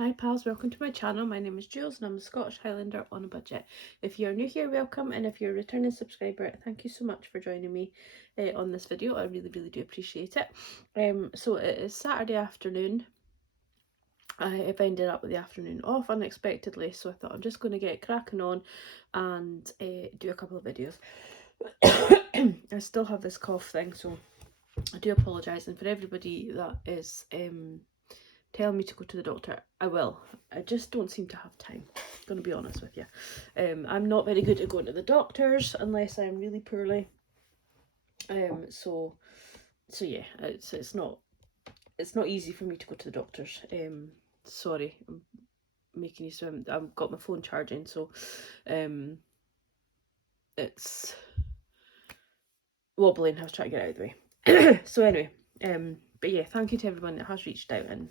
Hi pals, welcome to my channel. My name is Jules and I'm a Scottish Highlander on a budget. If you're new here, welcome, and if you're a returning subscriber, thank you so much for joining me on this video. I really do appreciate it. So it is Saturday afternoon. I've ended up with the afternoon off unexpectedly, so I thought I'm just going to get cracking on and do a couple of videos. I still have this cough thing, so I do apologise, and for everybody that is telling me to go to the doctor, I will. I just don't seem to have time, I'm going to be honest with you. I'm not very good at going to the doctors unless I'm really poorly. So yeah, it's not easy for me to go to the doctors. Sorry, I'm making you swim. I've got my phone charging, so it's wobbling. I was trying to get it out of the way. So anyway, but yeah, thank you to everyone that has reached out and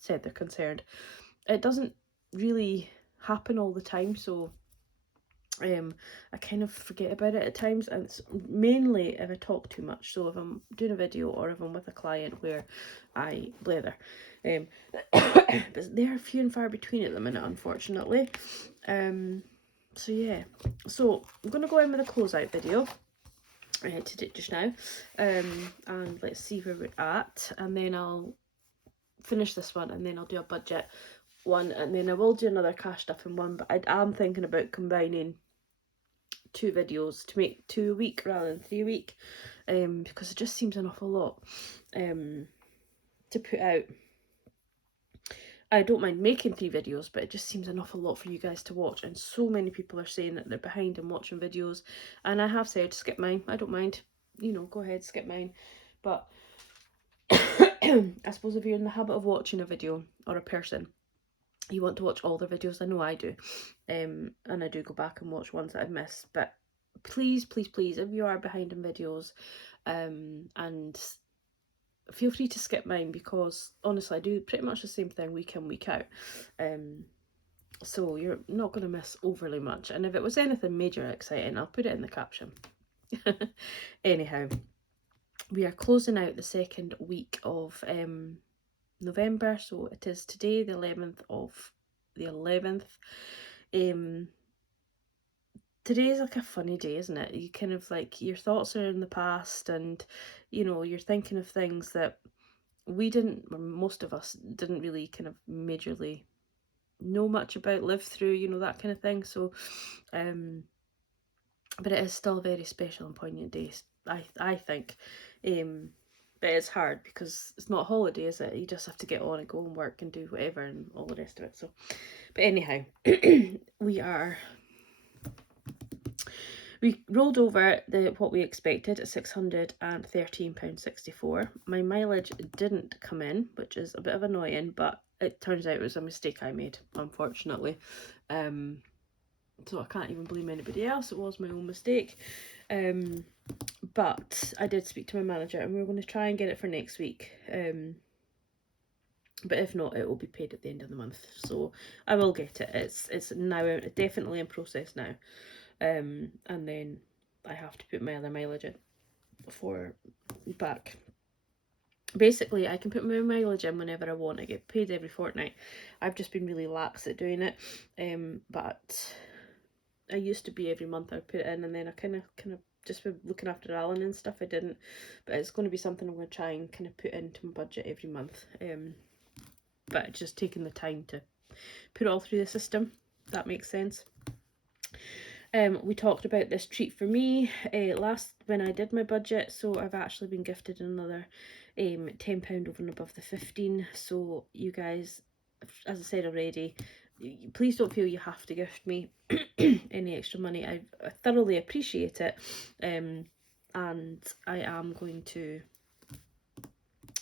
said they're concerned. It doesn't really happen all the time, so I kind of forget about it at times, and it's mainly if I talk too much. So if I'm doing a video or if I'm with a client where I blather, but they're few and far between at the minute, unfortunately. So yeah, so I'm gonna go in with a closeout video to do just now, and let's see where we're at, and then I'll finish this one, and then I'll do a budget one, and then I will do another cash stuff in one, but I am thinking about combining 2 videos to make 2 a week rather than 3 a week, because it just seems an awful lot to put out. I don't mind making 3 videos, but it just seems an awful lot for you guys to watch, and so many people are saying that they're behind in watching videos, and I have said skip mine. I don't mind, you know, go ahead, skip mine, but I suppose if you're in the habit of watching a video or a person, you want to watch all their videos. I know I do, and I do go back and watch ones that I've missed, but please, if you are behind in videos, and feel free to skip mine, because honestly I do pretty much the same thing week in, week out, so you're not going to miss overly much, and if it was anything major exciting, I'll put it in the caption. Anyhow, we are closing out the second week of November, so it is today the 11th of the 11th. Today is like a funny day, isn't it? You kind of like, your thoughts are in the past, and you know, you're thinking of things that we didn't, or most of us didn't really kind of majorly know much about, live through, you know, that kind of thing. So but it is still a very special and poignant day, I think. But it's hard because it's not a holiday, is it? You just have to get on and go and work and do whatever and all the rest of it. So, but anyhow, we rolled over what we expected at £613.64. My mileage didn't come in, which is a bit of annoying, but it turns out it was a mistake I made, unfortunately. So I can't even blame anybody else. It was my own mistake. But I did speak to my manager, and we're going to try and get it for next week. But if not, it will be paid at the end of the month. So I will get it. It's now definitely in process now. And then I have to put my other mileage in for back. Basically, I can put my mileage in whenever I want. I get paid every fortnight. I've just been really lax at doing it. But I used to be every month I put it in, and then I kind of just with looking after Alan and stuff, I didn't. But it's going to be something I'm going to try and kind of put into my budget every month. But it's just taking the time to put it all through the system, if that makes sense. We talked about this treat for me last when I did my budget, so I've actually been gifted another £10 over and above the 15. So you guys, as I said already, please don't feel you have to gift me any extra money. I thoroughly appreciate it, and I am going to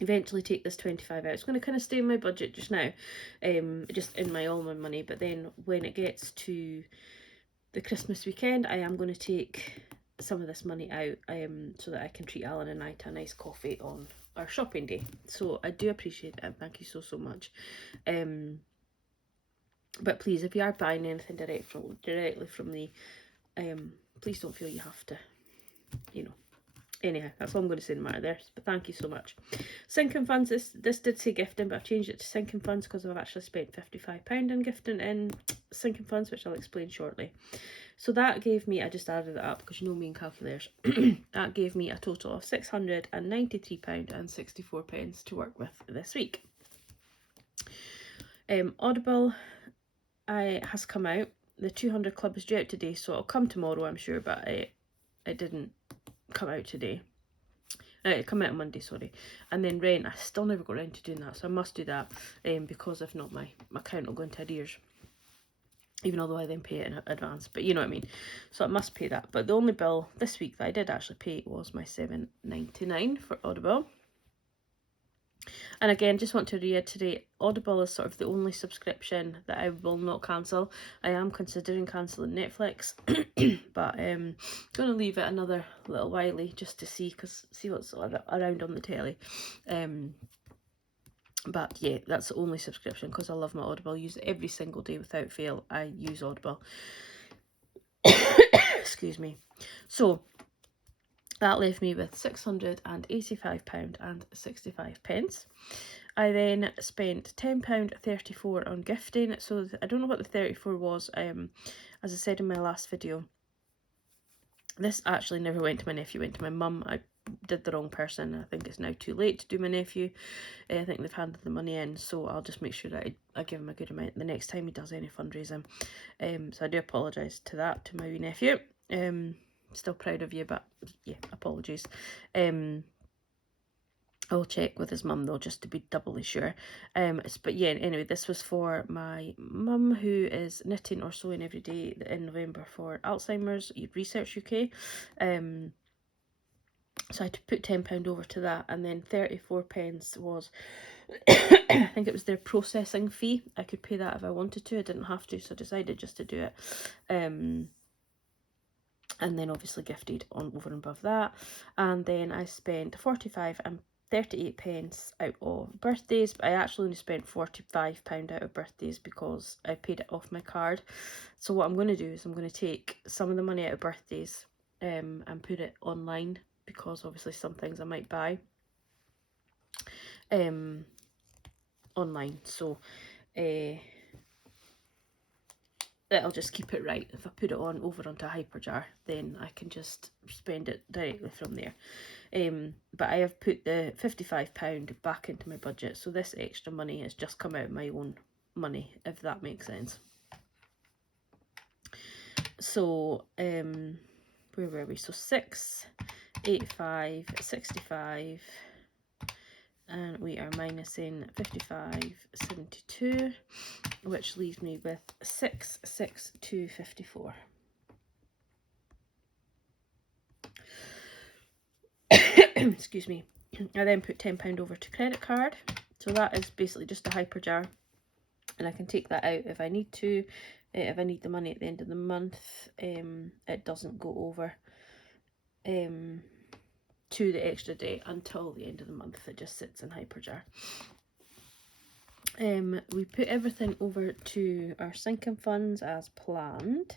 eventually take this 25 out. It's going to kind of stay in my budget just now, just in all my money, but then when it gets to the Christmas weekend, I am going to take some of this money out, so that I can treat Alan and I to a nice coffee on our shopping day. So I do appreciate it, and thank you so much. But please, if you are buying anything directly from me, please don't feel you have to, you know, Anyhow, that's all I'm going to say in the matter there, but thank you so much. Sinking funds, this did say gifting, but I've changed it to sinking funds because I've actually spent £55 in gifting in sinking funds, which I'll explain shortly. So that gave me, I just added it up because you know me and calculators, that gave me a total of £693.64 to work with this week. Audible has come out. The 200 Club is due out today, so it'll come tomorrow, I'm sure, but it didn't come out today. It come out on Monday, sorry. And then rent, I still never got around to doing that, so I must do that, because if not, my account will go into arrears. Even although I then pay it in advance, but you know what I mean. So I must pay that. But the only bill this week that I did actually pay was my £7.99 for Audible. And again, just want to reiterate, Audible is sort of the only subscription that I will not cancel. I am considering cancelling Netflix, but I'm going to leave it another little while just to see what's around on the telly. But yeah, that's the only subscription because I love my Audible. I use it every single day without fail. I use Audible. Excuse me. So that left me with £685.65. I then spent £10.34 on gifting. So I don't know what the 34 was. As I said in my last video, this actually never went to my nephew, it went to my mum. I did the wrong person. I think it's now too late to do my nephew. I think they've handed the money in, so I'll just make sure that I give him a good amount the next time he does any fundraising. So I do apologise to my wee nephew. Still proud of you, but yeah, apologies. I'll check with his mum though, just to be doubly sure. But yeah, anyway, this was for my mum who is knitting or sewing every day in November for Alzheimer's Research UK. So I had to put £10 over to that, and then 34 pence was, I think it was their processing fee. I could pay that if I wanted to. I didn't have to, so I decided just to do it. And then obviously gifted on over and above that. And then I spent 45 and 38 pence out of birthdays, but I actually only spent £45 out of birthdays because I paid it off my card. So what I'm going to do is I'm going to take some of the money out of birthdays and put it online, because obviously some things I might buy online. So I'll just keep it right. If I put it over onto Hyperjar, then I can just spend it directly from there. But I have put the £55 back into my budget, so this extra money has just come out of my own money, if that makes sense. So where were we? So 685.65, and we are minusing 55.72, which leaves me with 662.54. Excuse me. I then put £10 over to credit card, so that is basically just a Hyperjar, and I can take that out if I need to. If I need the money at the end of the month, it doesn't go over to the extra day until the end of the month. It just sits in Hyperjar. We put everything over to our sinking funds as planned.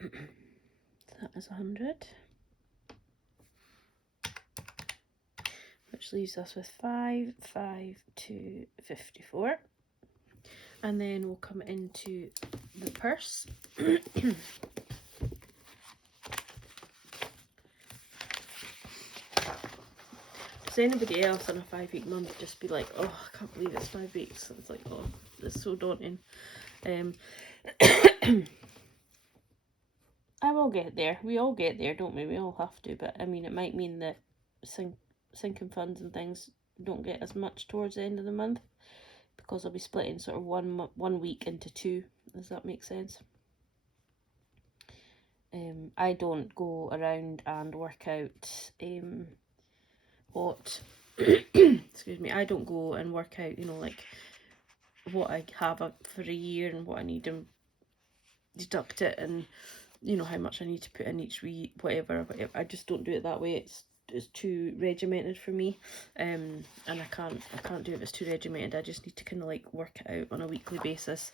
That is 100, which leaves us with 552.54. And then we'll come into the purse. Does anybody else on a 5-week month just be like, oh, I can't believe it's 5 weeks? It's like, oh, it's so daunting. I will get there. We all get there, don't we? We all have to. But I mean, it might mean that sinking funds and things don't get as much towards the end of the month, because I'll be splitting sort of one week into 2. Does that make sense? I don't go around and work out what excuse me, I don't go and work out, you know, like what I have for a year and what I need, and deduct it, and you know how much I need to put in each week, whatever. I just don't do it that way. It's is too regimented for me, and I can't do it if it's too regimented. I just need to kind of like work it out on a weekly basis,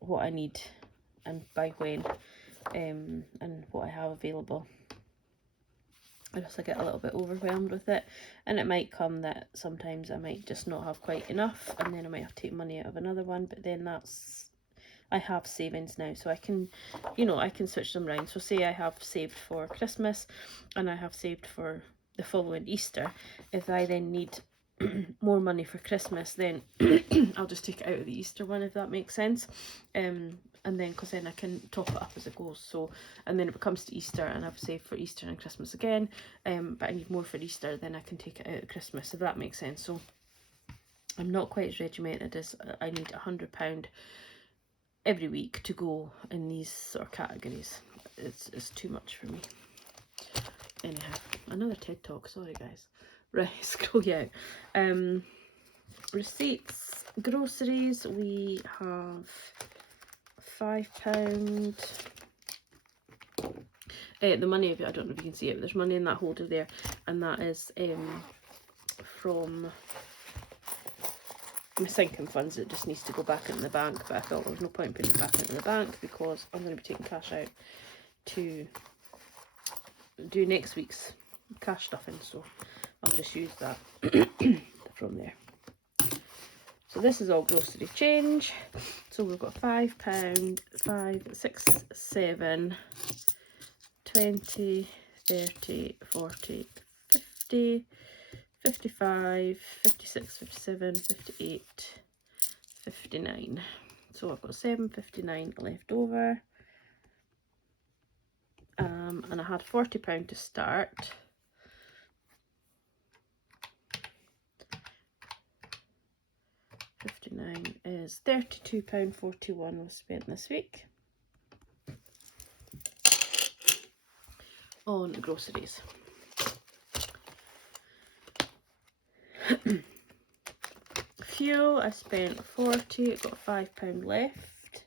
what I need and by when, and what I have available. Unless I get a little bit overwhelmed with it, and it might come that sometimes I might just not have quite enough, and then I might have to take money out of another one, but then I have savings now, so I can, I can switch them around. So say I have saved for Christmas and I have saved for the following Easter. If I then need more money for Christmas, then I'll just take it out of the Easter one, if that makes sense. And then, because then I can top it up as it goes. So, and then if it comes to Easter and I've saved for Easter and Christmas again, but I need more for Easter, then I can take it out at Christmas, if that makes sense. So I'm not quite as regimented as I need £100 every week to go in these sort of categories. It's too much for me. Anyhow, another TED talk, sorry guys. Right, scroll you out. Receipts, groceries, we have £5. The money, I don't know if you can see it, but there's money in that holder there, and that is from my sinking funds. It just needs to go back in the bank, but I thought there was no point putting it back into the bank because I'm going to be taking cash out to do next week's cash stuffing, so I'll just use that from there. So this is all grocery change. So we've got £5, 5, 6, 7, 20, 30, 40, 50, 55, 56, 57, 58, 59. So I've got £7.59 left over. And I had £40 to start. £59 is £32.41 was spent this week on groceries. Fuel, I spent 40, I've got £5 left.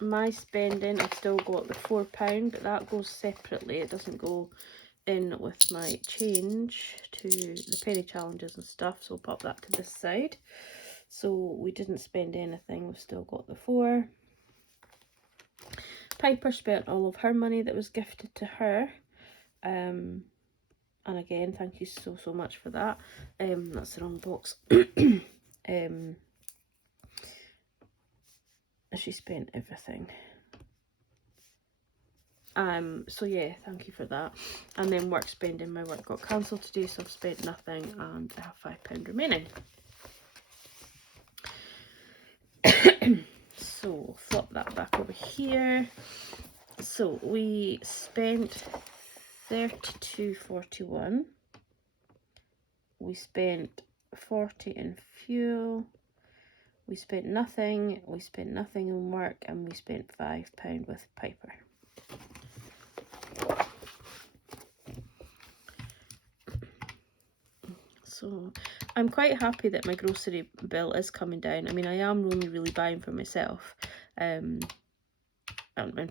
My spending, I've still got the £4, but that goes separately. It doesn't go in with my change to the penny challenges and stuff, so I'll pop that to this side. So we didn't spend anything, we've still got the 4. Piper spent all of her money that was gifted to her, and again, thank you so much for that. That's the wrong box. She spent everything. So yeah, thank you for that. And then work spending, my work got cancelled today, so I've spent nothing and I have £5 remaining. So flop that back over here. So we spent £32.41. We spent 40 in fuel. We spent nothing on work, and we spent £5 with Piper. So I'm quite happy that my grocery bill is coming down. I mean, I am only really buying for myself, and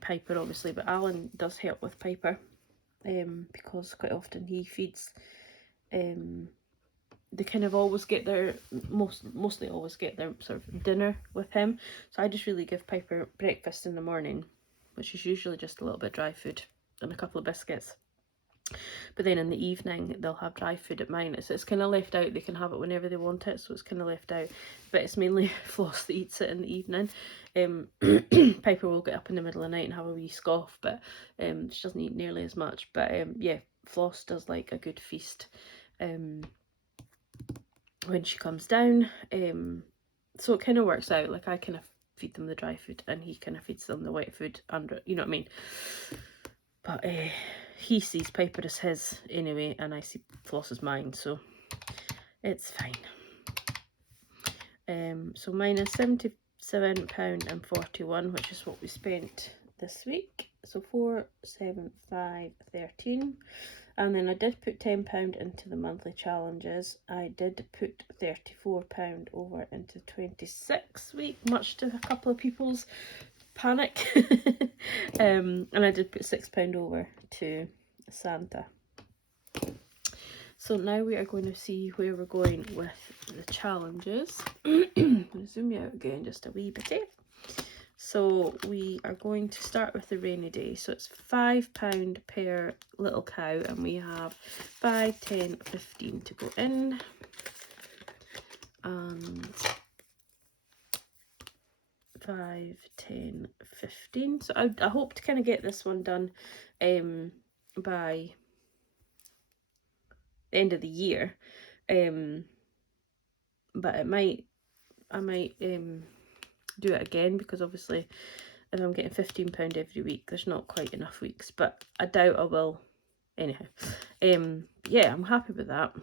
Piper obviously, but Alan does help with Piper, because quite often he feeds, they kind of always get their, mostly always get their sort of dinner with him. So I just really give Piper breakfast in the morning, which is usually just a little bit dry food and a couple of biscuits. But then in the evening, they'll have dry food at mine. It's kind of left out. They can have it whenever they want it, so it's kind of left out. But it's mainly Floss that eats it in the evening. Piper will get up in the middle of the night and have a wee scoff, but she doesn't eat nearly as much. But yeah, Floss does like a good feast when she comes down. So it kind of works out. Like, I kind of feed them the dry food and he kind of feeds them the wet food under, you know what I mean? But he sees Piper as his anyway, and I see Floss as mine, so it's fine. So mine is £77.41, which is what we spent this week. So 4, 7, 5, 13. And then I did put £10 into the monthly challenges. I did put £34 over into 26 week, much to a couple of people's panic. And I did put £6 over to Santa. So now we are going to see where we're going with the challenges. I'm going to zoom you out again just a wee bit. So we are going to start with the rainy day. So it's £5 per little cow, and we have 5, 10, 15 to go in. And 5, 10, 15. So I hope to kind of get this one done by the end of the year. But I might do it again, because obviously if I'm getting £15 every week, there's not quite enough weeks, but I doubt I will anyhow. Yeah, I'm happy with that.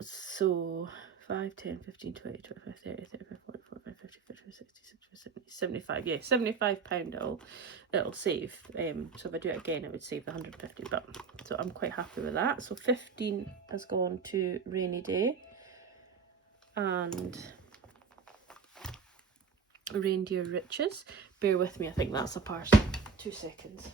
So 5, 10, 15, 20, 25, 30, 35, 40, 45, 50, 50, 60, 70, 75. Yeah, £75 it'll save. So if I do it again, it would save the 150, but so I'm quite happy with that. So 15 has gone to rainy day. And reindeer riches. Bear with me, I think that's a parcel. 2 seconds.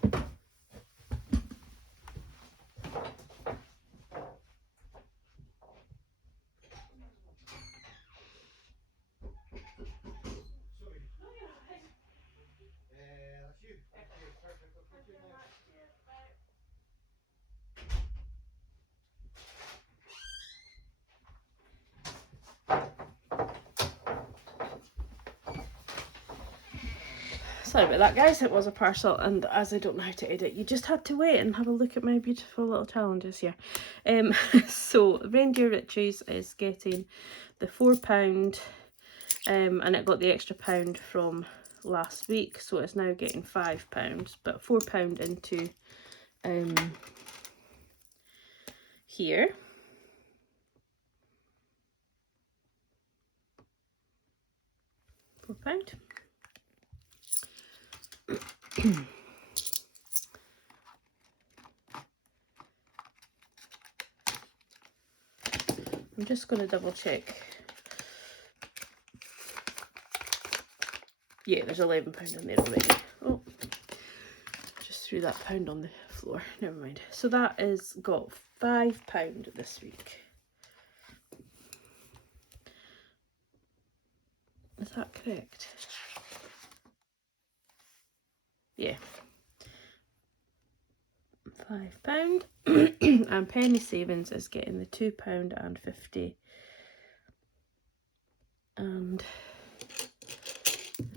Sorry about that, guys. It was a parcel, and as I don't know how to edit, you just had to wait and have a look at my beautiful little challenges here. So reindeer riches is getting the £4, and it got the extra £1 from last week, so it's now getting £5, but £4 into here. £4. I'm just going to double check. Yeah, there's £11 in there already. Oh, just threw that £1 on the floor. Never mind. So that is got £5 this week. Is that correct? Yeah. £5. And Penny Savings is getting the £2.50 and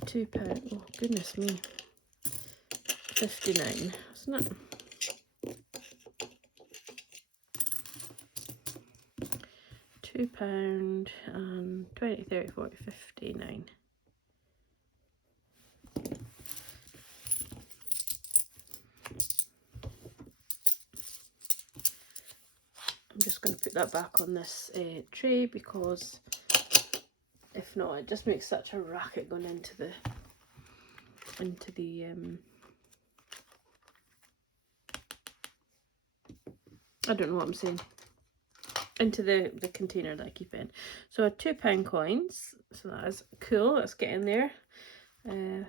£2, oh goodness me, 59, isn't it? £2 and 20, 30, 40, 59. I'm just going to put that back on this tray, because if not, it just makes such a racket going into the I don't know what I'm saying, into the container that I keep in. So £2 coins, so that is cool. Let's get in there. I've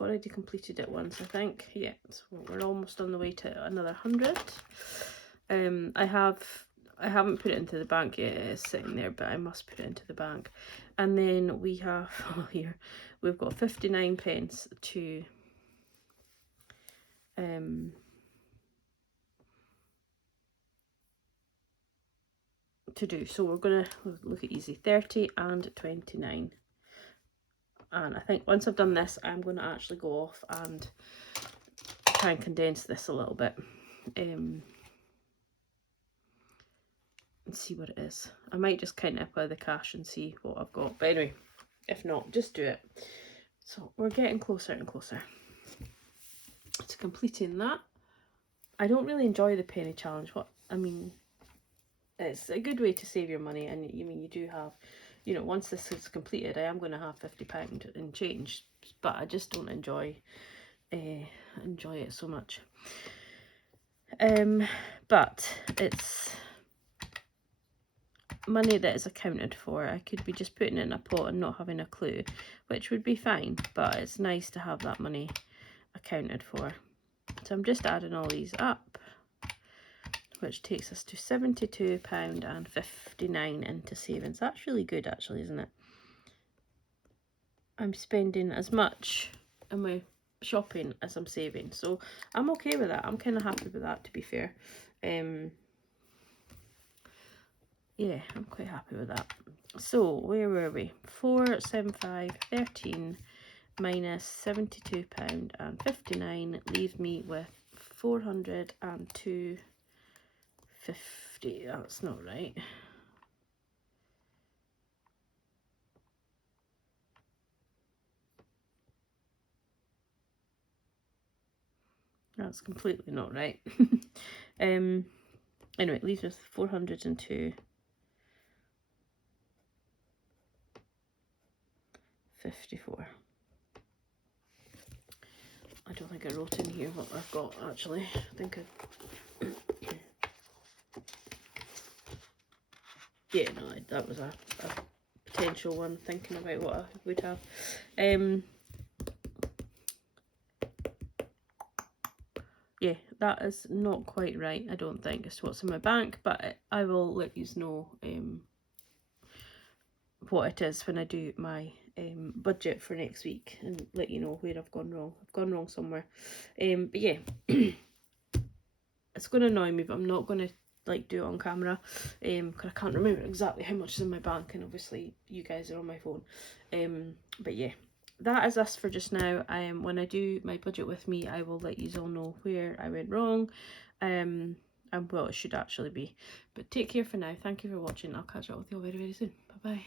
already completed it once, I think. Yeah, so we're almost on the way to another 100. I haven't put it into the bank yet. It's sitting there, but I must put it into the bank. And then we have, oh, here we've got 59 pence to do. So we're gonna look at easy 30 and 29. And I think once I've done this, I'm going to actually go off and try and condense this a little bit. And see what it is. I might just kind of apply the cash and see what I've got. But anyway, if not, just do it. So we're getting closer and closer to completing that. I don't really enjoy the penny challenge. It's a good way to save your money, and you do have, once this is completed, I am going to have £50 in change, but I just don't enjoy it so much. But it's money that is accounted for. I could be just putting it in a pot and not having a clue, which would be fine, but it's nice to have that money accounted for. So I'm just adding all these up, which takes us to £72.59 into savings. That's really good actually, isn't it? I'm spending as much on my shopping as I'm saving, so I'm okay with that. I'm kind of happy with that, to be fair. Yeah, I'm quite happy with that. So where were we? 475.13 minus £72.59 leaves me with 402.50. That's not right. That's completely not right. Anyway, it leaves us 402.54. I don't think I wrote in here what I've got actually. I think yeah, no, that was a potential one, thinking about what I would have. Yeah, that is not quite right, I don't think, as to what's in my bank, but I will let you know what it is when I do my budget for next week, and let you know where I've gone wrong. I've gone wrong somewhere. But yeah, it's going to annoy me, but I'm not going to like do it on camera, because I can't remember exactly how much is in my bank, and obviously you guys are on my phone. But yeah, that is us for just now. When I do my budget with me, I will let you all know where I went wrong, and well, it should actually be. But take care for now. Thank you for watching. I'll catch up with you all very, very soon. Bye bye.